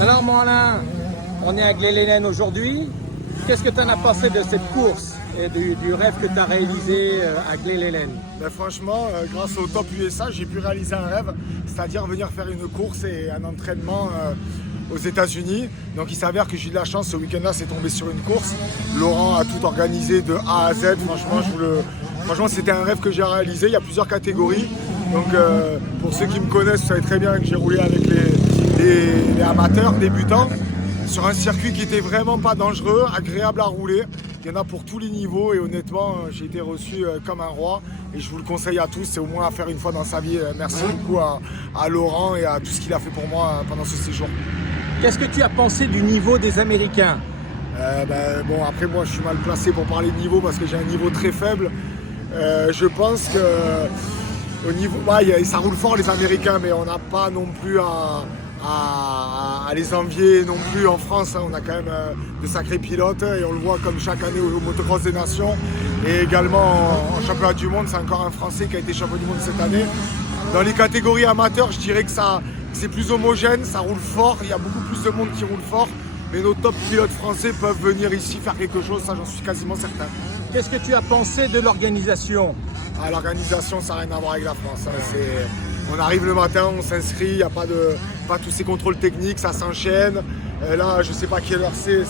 Alors mon Alain, on est à Gley-les-Laines aujourd'hui. Qu'est-ce que tu en as pensé de cette course et du rêve que tu as réalisé à Gley-les-Laines? Ben franchement, grâce au Top USA, j'ai pu réaliser un rêve, c'est-à-dire venir faire une course et un entraînement aux États-Unis. Donc il s'avère que j'ai eu de la chance, ce week-end-là, c'est tombé sur une course. Laurent a tout organisé de A à Z. Franchement, c'était un rêve que j'ai réalisé. Il y a plusieurs catégories. Donc pour ceux qui me connaissent, vous savez très bien que j'ai roulé avec les amateurs, débutants, sur un circuit qui était vraiment pas dangereux, agréable à rouler. Il y en a pour tous les niveaux et honnêtement, j'ai été reçu comme un roi et je vous le conseille à tous, c'est au moins à faire une fois dans sa vie. Merci beaucoup à Laurent et à tout ce qu'il a fait pour moi pendant ce séjour. Qu'est-ce que tu as pensé du niveau des Américains? Bon, après moi je suis mal placé pour parler de niveau parce que j'ai un niveau très faible. Je pense que au niveau, ça roule fort les Américains, mais on n'a pas non plus à les envier non plus en France. On a quand même de sacrés pilotes et on le voit comme chaque année au Motocross des Nations et également en championnat du monde. C'est encore un Français qui a été champion du monde cette année. Dans les catégories amateurs, je dirais que c'est plus homogène, ça roule fort, il y a beaucoup plus de monde qui roule fort, mais nos top pilotes français peuvent venir ici faire quelque chose, ça j'en suis quasiment certain. Qu'est-ce que tu as pensé de l'organisation? L'organisation, ça n'a rien à voir avec la France. On arrive le matin, on s'inscrit, il n'y a pas tous ces contrôles techniques, ça s'enchaîne. Là, je ne sais pas quelle heure c'est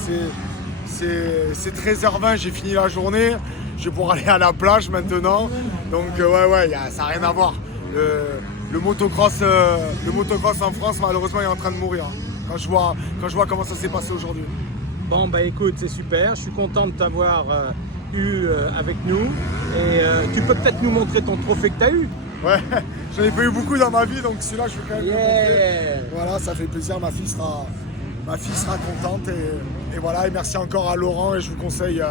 13h20, j'ai fini la journée. Je vais pouvoir aller à la plage maintenant. Donc ça n'a rien à voir. Le motocross en France, malheureusement, est en train de mourir. Quand je vois comment ça s'est passé aujourd'hui. Bon, bah écoute, c'est super. Je suis content de t'avoir eu avec nous. Et tu peux peut-être nous montrer ton trophée que tu as eu. Ouais, j'en ai pas eu beaucoup dans ma vie, donc celui-là, je vais quand même le montrer. Voilà, ça fait plaisir, ma fille sera contente. Et voilà, et merci encore à Laurent, et je vous conseille,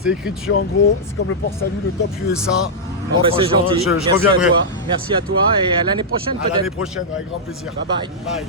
c'est écrit dessus en gros, c'est comme le port-salut, le Top USA. Bon, c'est gentil. Je reviendrai. Merci à toi et à l'année prochaine peut-être. À l'année prochaine, avec grand plaisir. Bye bye. Bye.